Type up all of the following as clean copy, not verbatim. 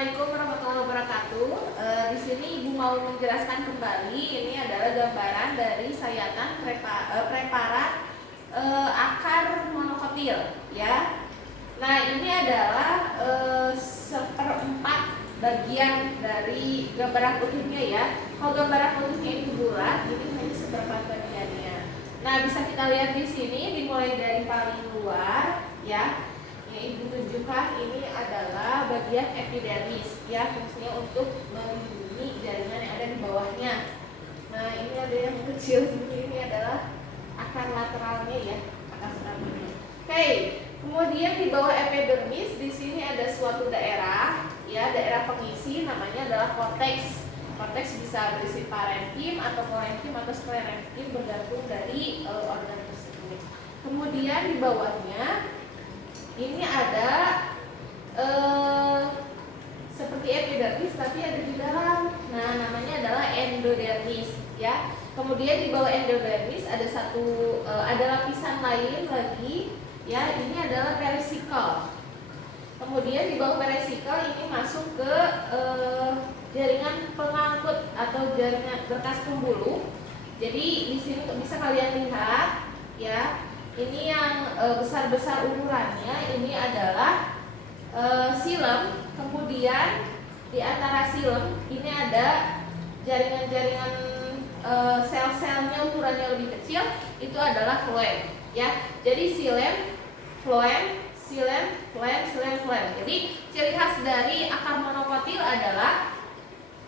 Assalamualaikum warahmatullahi wabarakatuh. Di sini Ibu mau menjelaskan kembali. Ini adalah gambaran dari sayatan preparat akar monokotil, ya. Nah, ini adalah seperempat bagian dari gambaran utuhnya, ya. Kalau gambaran utuhnya itu bulat, ini hanya seperempat bagiannya. Nah, bisa kita lihat di sini dimulai dari paling luar, ya. Yang Ibu tunjukkan ini adalah bagian epidermis, ya, fungsinya untuk melindungi jaringan yang ada di bawahnya. Nah, ini ada yang kecil, ini adalah akar lateralnya, ya, akar seramnya. Oke, kemudian di bawah epidermis di sini ada suatu daerah, ya, daerah pengisi, namanya adalah korteks. Korteks bisa berisi parenkim atau parenkim atau sklerenkim bergantung dari organ tersebut. Kemudian di bawahnya ini ada seperti epidermis tapi ada di dalam. Nah, namanya adalah endodermis, ya. Kemudian di bawah endodermis ada ada lapisan lain lagi, ya. Ini adalah perisikal. Kemudian di bawah perisikal ini masuk ke jaringan pengangkut atau jaringan berkas pembuluh. Jadi di sini bisa kalian lihat, ya. Ini yang besar-besar ukurannya, ini adalah silem. Kemudian di antara silem ini ada jaringan-jaringan sel-selnya ukurannya lebih kecil, itu adalah floem, ya. Jadi silem, floem, silem, floem, silem, floem. Jadi ciri khas dari akar monokotil adalah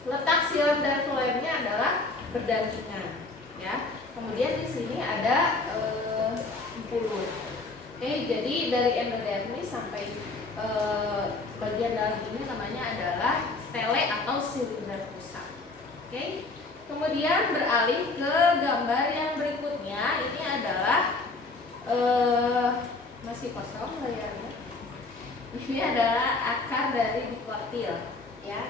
letak silem dan floemnya adalah berdampingan, ya. Kemudian di sini ada pembuluh. Oke, jadi dari endodermis sampai bagian dalam ini namanya adalah stele atau silinder pusat. Oke. Kemudian beralih ke gambar yang berikutnya. Ini adalah masih kosong layarnya. Ini adalah akar dari dikotil, ya.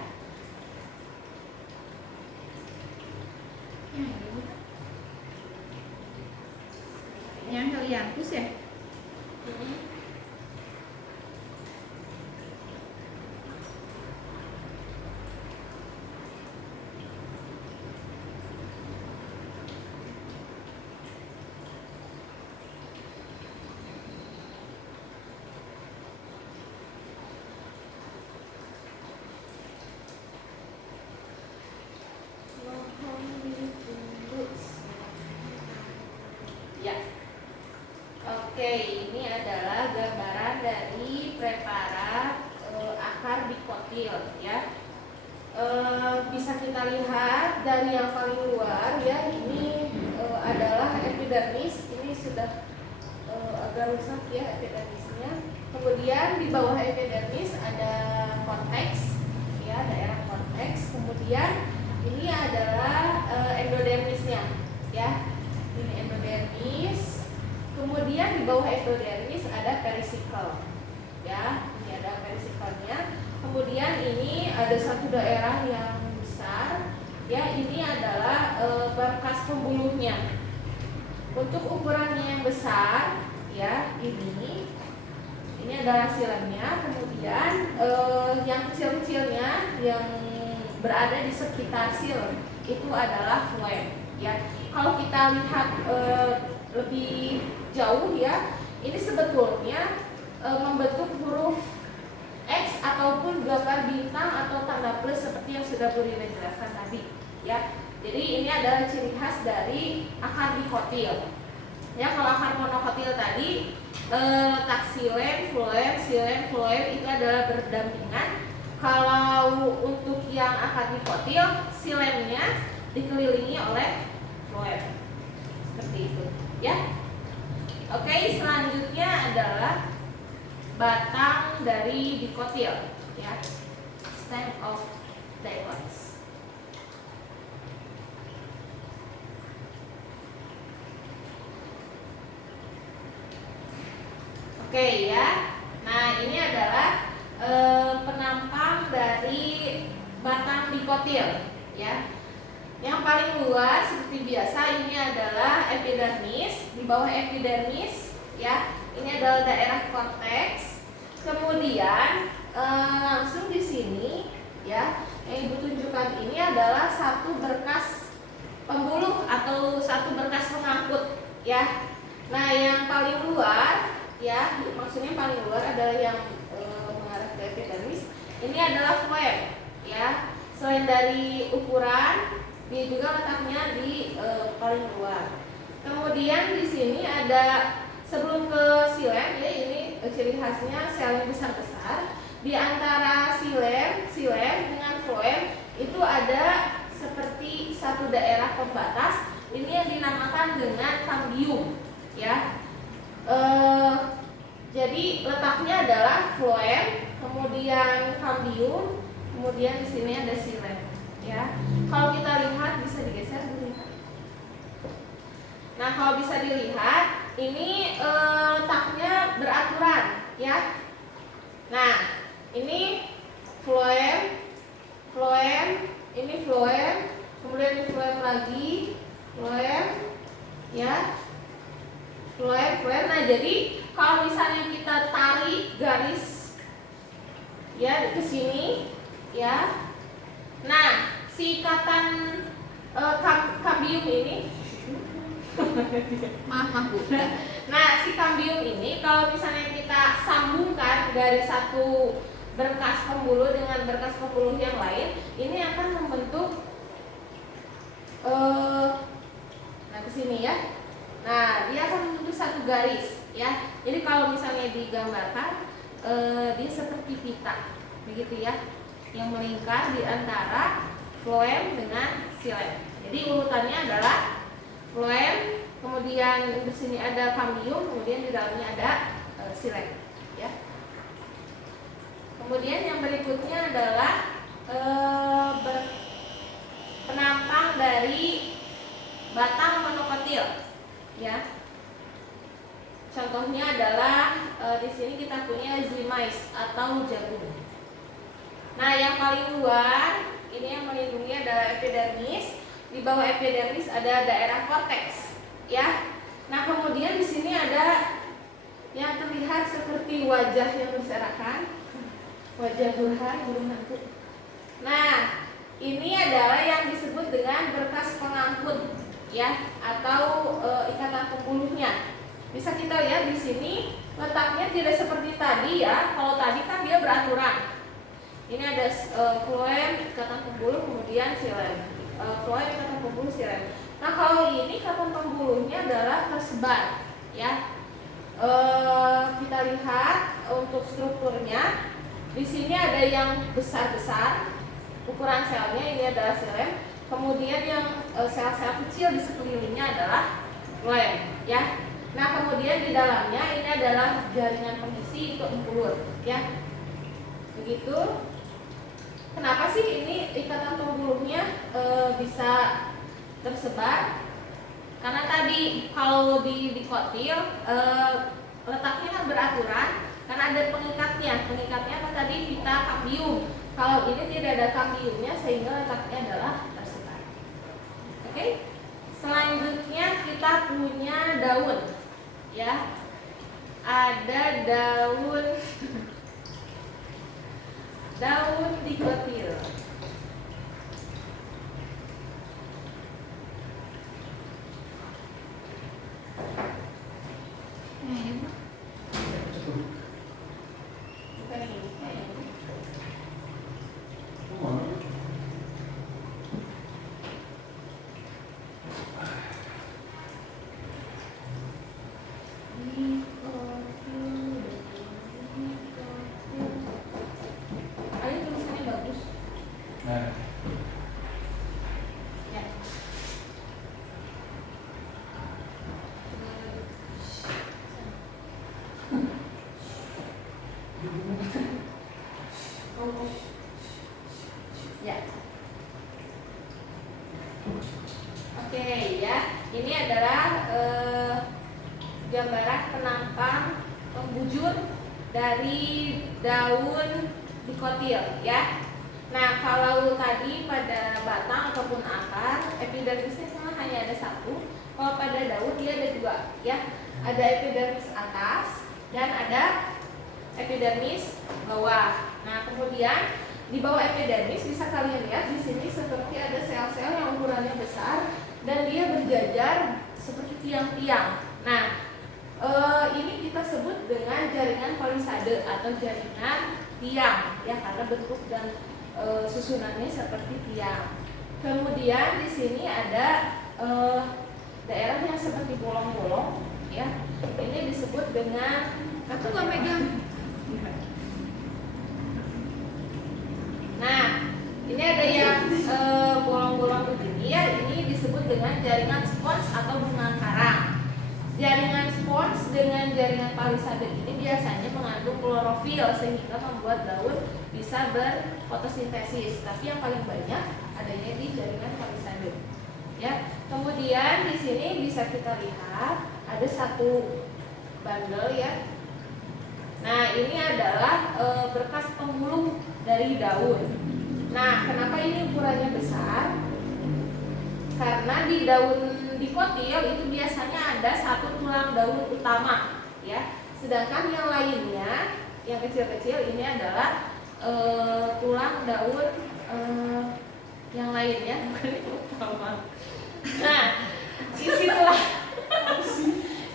Yang helianthus ya? Ya. Oke, ini adalah gambaran dari preparat akar dikotil, ya. Bisa kita lihat dari yang paling luar, ya. Ini adalah epidermis. Ini sudah agak rusak, ya, epidermisnya. Kemudian di bawah epidermis ada korteks, ya, daerah korteks. Kemudian ini adalah endodermisnya, ya. Ini endodermis. Kemudian di bawah endodermis ada perisikal, ya. Ini ada perisikalnya. Kemudian ini ada satu daerah yang besar, ya. Ini adalah berkas pembuluhnya. Untuk ukurannya yang besar, ya, ini adalah silemnya. Kemudian yang kecil-kecilnya yang berada di sekitar silem itu adalah floem, ya. Kalau kita lihat lebih jauh, ya, ini sebetulnya membentuk huruf X ataupun gambar bintang atau tanda plus seperti yang sudah Bu Rina jelaskan tadi, ya. Jadi ini adalah ciri khas dari akar dikotil. Ya, kalau akar monokotil tadi letak silem, floem itu adalah berdampingan. Kalau untuk yang akar dikotil, silemnya dikelilingi oleh floem. Seperti itu, ya. Oke, selanjutnya adalah batang dari dikotil, ya. Stem of dicots. Oke, ya. Nah, ini adalah penampang dari batang dikotil, ya. Yang paling luas seperti biasa ini adalah epidermis. Di bawah epidermis, ya, ini adalah daerah korteks. Kemudian langsung di sini ya. Nah, yang paling luar, ya, maksudnya paling luar adalah yang mengarah ke epidermis. Ini adalah floem, ya. Selain dari ukuran, dia juga letaknya di paling luar. Kemudian di sini ada sebelum ke silem, ya, ini ciri khasnya sel yang besar-besar. Di antara silem dengan floem itu ada seperti satu daerah pembatas. Ini yang dinamakan dengan kambium, ya. Jadi letaknya adalah floem, kemudian kambium, kemudian di sini ada silem, ya. Kalau kita lihat bisa digeser, dilihat. Nah, kalau bisa dilihat ini letaknya beraturan, ya. Nah, ini floem, ini floem, kemudian ini floem lagi, floem, ya, floem. Nah, jadi kalau misalnya kita tarik garis, ya, ke sini, ya. Nah, si ikatan kambium ini, maaf Bu. nah, si kambium ini kalau misalnya kita sambungkan dari satu berkas pembuluh dengan berkas pembuluh yang lain, ini akan membentuk nah, ke sini, ya. Nah, dia akan membentuk satu garis, ya. Jadi kalau misalnya digambarkan dia seperti pita, begitu, ya, yang melingkar di antara floem dengan silem. Jadi urutannya adalah floem, kemudian di sini ada kambium, kemudian di dalamnya ada silem, ya. Kemudian yang berikutnya adalah penampang dari batang monokotil, ya. Contohnya adalah di sini kita punya zymais atau jagung. Nah, yang paling luar ini yang melindungi adalah epidermis. Di bawah epidermis ada daerah korteks, ya. Nah, kemudian di sini ada yang terlihat seperti wajah yang berserakan, wajah burung hantu. Nah, ini adalah yang disebut dengan berkas pengangkut, ya, atau ikatan pembuluhnya. Bisa kita lihat di sini letaknya tidak seperti tadi, ya. Kalau tadi kan dia beraturan. Ini ada floem, ikatan pembuluh, kemudian silem. Floem, ikatan pembuluh, silem. Nah, kalau ini ikatan pembuluhnya adalah tersebar, ya. Kita lihat untuk strukturnya. Di sini ada yang besar-besar, ukuran selnya ini adalah silem. Kemudian yang sel-sel kecil di sekelilingnya adalah floem, ya. Nah, kemudian di dalamnya ini adalah jaringan pengisi itu empulur, ya. Begitu. Kenapa sih ini ikatan pembuluhnya bisa tersebar? Karena tadi kalau lebih dikotil letaknya kan beraturan, karena ada pengikatnya. Pengikatnya apa tadi? Pita kambium. Kalau ini tidak ada kambiumnya sehingga letaknya adalah tersebar. Oke. Selanjutnya kita punya daun, ya. Ada daun dikotil. Bukan ini. Ayo tulisannya bagus. Nah, Ya. Ya. Oke, ya. Ini adalah gambaran penampang pembujur dari daun dikotil, ya. Nah, kalau tadi pada batang ataupun akar, epidermisnya cuma hanya ada satu. Kalau pada daun dia ada dua, ya. Ada epidermis atas dan ada epidermis bawah. Nah, kemudian di bawah epidermis bisa kalian lihat di sini seperti ada sel-sel yang ukurannya besar dan dia berjajar seperti tiang-tiang. Nah, ini kita sebut dengan jaringan palisade atau jaringan tiang, ya, karena bentuk dan susunannya seperti tiang. Kemudian di sini ada daerah yang seperti bolong-bolong, ya. Ini disebut dengan Aku nggak megang. Nah, ini ada yang bolong-bolong begini, ya. Ini disebut dengan jaringan spons atau bunga karang. Jaringan spons dengan jaringan palisade ini biasanya mengandung klorofil sehingga membuat daun bisa berfotosintesis. Tapi yang paling banyak adanya di jaringan palisade. Ya. Kemudian di sini bisa kita lihat ada satu bandel, ya. Nah, ini adalah berkas penghulu dari daun. Nah, kenapa ini ukurannya besar? Karena di daun dikotil itu biasanya ada satu tulang daun utama, ya. Sedangkan yang lainnya, yang kecil-kecil ini adalah tulang daun yang lainnya, bukan yang utama. Nah,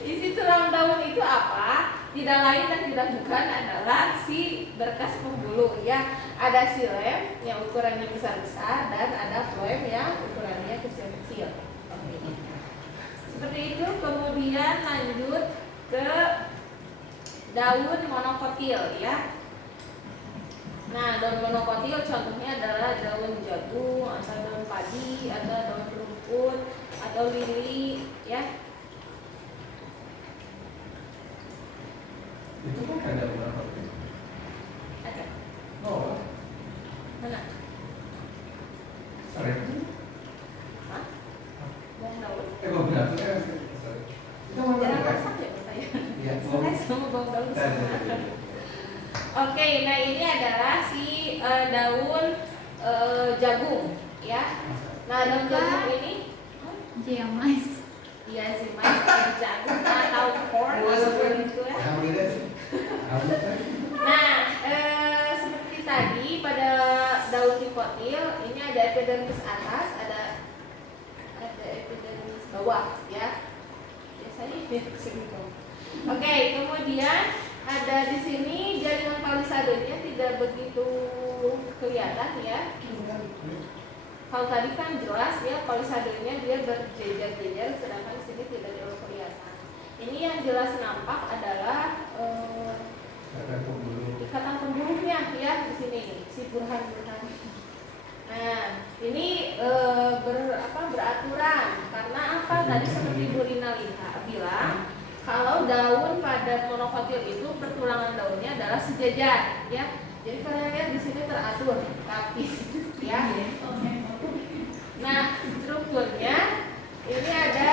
isi tulang daun itu apa? Tidak lain dan tidak bukan adalah si berkas penghulu, ya. Ada silem yang ukurannya besar-besar dan ada floem yang ukurannya kecil-kecil. Seperti itu. Kemudian lanjut ke daun monokotil, ya. Nah, daun monokotil contohnya adalah daun jagung atau daun padi atau daun rumput atau lili, ya. Itu kan ada berapa? Ada. Oh, Mana? seret. Hah? Bawang daun? Bawang daun kan seret. Itu mau Jarang berapa? masak ya saya. Iya. Saya sama bawang daun sama. Oke, nah ini adalah si daun jagung, ya. Nah, daun jagung ini, Jeamais. iya sih, mas, jagung atau corn ataupun itu, ya. Nah, seperti tadi pada daun dikotil ini ada epidermis atas, ada epidermis bawah, ya. Biasanya ini sini tuh. Oke, kemudian ada di sini jaringan palisadenya tidak begitu kelihatan, ya. Kalau tadi kan jelas, ya, palisadenya dia berjejer-jejer, sedangkan di sini tidak terlalu kelihatan. Ini yang jelas nampak adalah ikatan pembuluhnya, ya, di sini si burhan-burhan. Nah, ini beraturan karena apa? Tadi seperti Bu Rina bilang, kalau daun pada monokotil itu pertulangan daunnya adalah sejajar, ya. Jadi kalian lihat di sini teratur, rapi, ya. Nah, strukturnya ini ada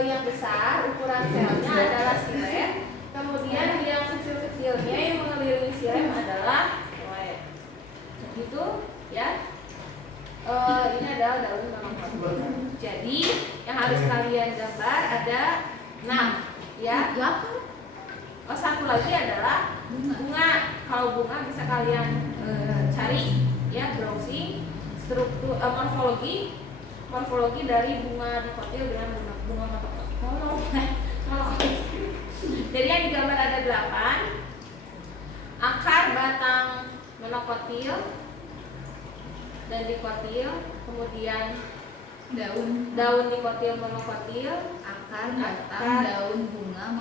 yang besar, ukuran selnya adalah silem. Kemudian yang kecil-kecilnya yang mengelilingi silem adalah floem. Begitu, ya. Ini adalah daun monokotil. Jadi yang harus kalian gambar ada 6, ya. Oh, satu lagi adalah bunga. Kalau bunga bisa kalian cari, ya, browsing struktur morfologi dari bunga dikotil dengan bunga monokotil. Jadi yang digambar ada 8. Akar batang monokotil dan dikotil, kemudian Daun daun dikotil monokotil, akar batang akar daun bunga